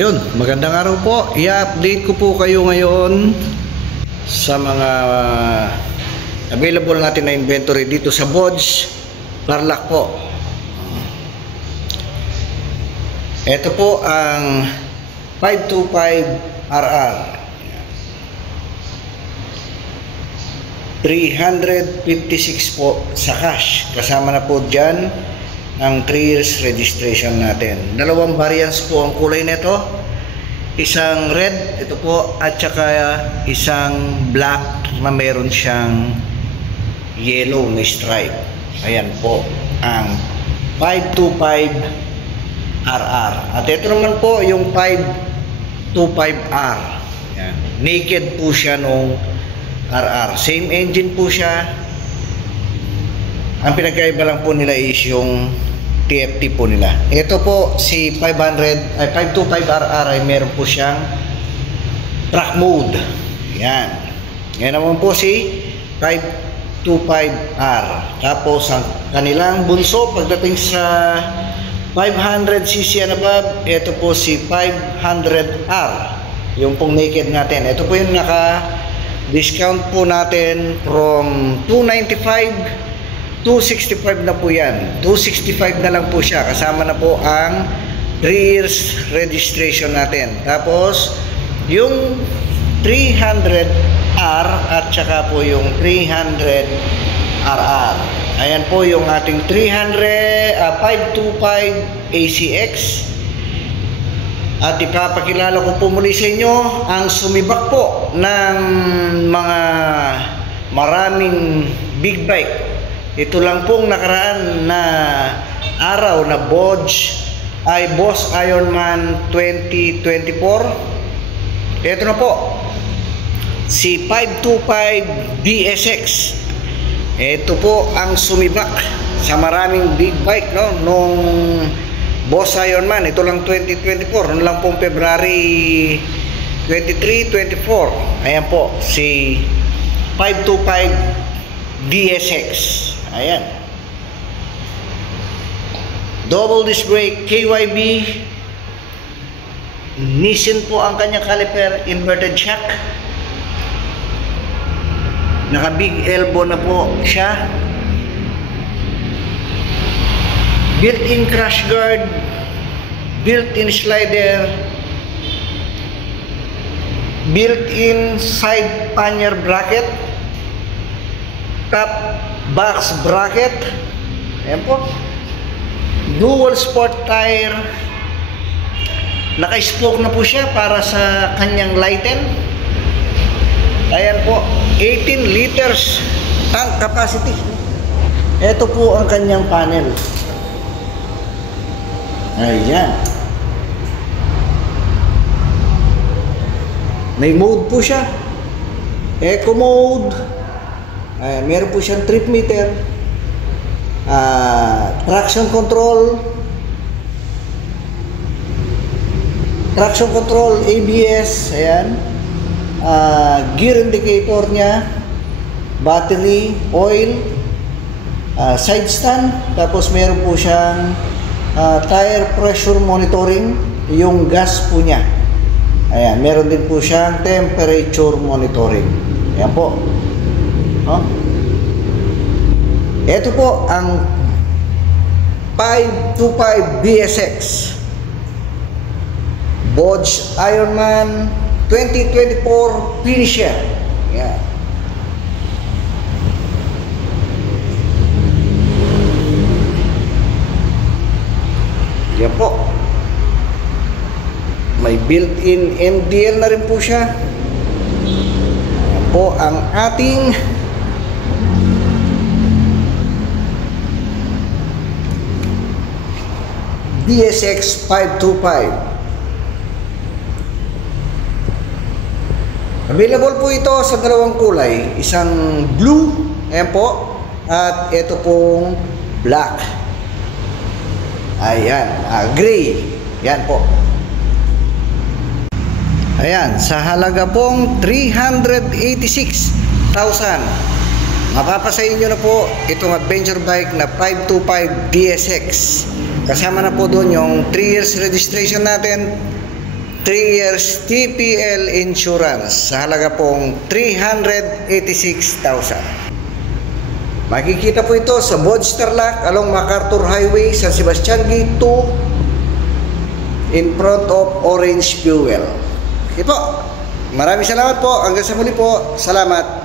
Ayun, magandang araw po. I-update ko po kayo ngayon sa mga available natin na inventory dito sa Bodge, Tarlac po. Ito po ang 525RR. 356 po sa cash. Kasama na po dyan ang 3 years registration natin. Dalawang variants po ang kulay nito. Isang red, ito po, at saka isang black na meron siyang yellow na stripe. Ayan po ang 525RR. At ito naman po yung 525R. Ayan. Naked po siya nung RR. Same engine po siya. Ang pinagkaiba lang po nila is yung TFT po nila. Ito po si 525RR ay meron po siyang track mode. Yan. Yan naman po si 525R. Tapos ang kanilang bunso pagdating sa 500cc and above, ito po si 500R. Yung pong naked natin. Ito po yung naka-discount po natin from 295 265 na po yan. 265 na lang po siya. Kasama na po ang 3 years registration natin. Tapos, yung 300R at saka po yung 300RR. Ayan po yung ating 525 ACX. At ipapakilala ko po muli sa inyo ang sumibak po ng mga maraming big bike. Ito lang pong nakaraan na araw na Bodge ay Boss Ironman 2024. Ito na po si 525 BSX. Ito po ang sumibak sa maraming big bike, no, nung Boss Ironman. Ito lang 2024, noon lang pong February 23, 24. Ayan po si 525 BSX. Ayan. Double disc brake, KYB. Nissin po ang kanyang caliper, inverted shock. Naka big elbow na po siya. Built-in crash guard, built-in slider, built-in side pannier bracket, top box bracket. Ayan po. Dual sport tire. Naka-spoke na po siya para sa kanyang lighten. Ayan po. 18 liters tank capacity. Ito po ang kanyang panel. Ayan. May mode po siya. Eco mode. Meron po siyang trip meter, traction control, ABS, ayan, gear indicator niya, battery, oil, side stand, tapos meron po siyang tire pressure monitoring, yung gas po niya. Ayan, meron din po siyang temperature monitoring. Ayan po. Ito po ang 525 BSX Bodge Ironman 2024 finisher. Yan. Yan po. May built-in MDL na rin po siya. Yan po ang ating BSX 525. Available po ito sa dalawang kulay. Isang blue, ayan po, at ito pong black. Ayan, gray. Yan po. Ayan, sa halaga pong 386,000. Mapapasayin nyo na po itong adventure bike na 525 DSX. Kasama na po doon yung 3 years registration natin, 3 years TPL insurance sa halaga pong 386,000. Makikita po ito sa Bodster Lock along MacArthur Highway, San Sebastian Gate 2 in front of Orange Fuel. Okay po. Maraming salamat po. Hanggang sa muli po. Salamat.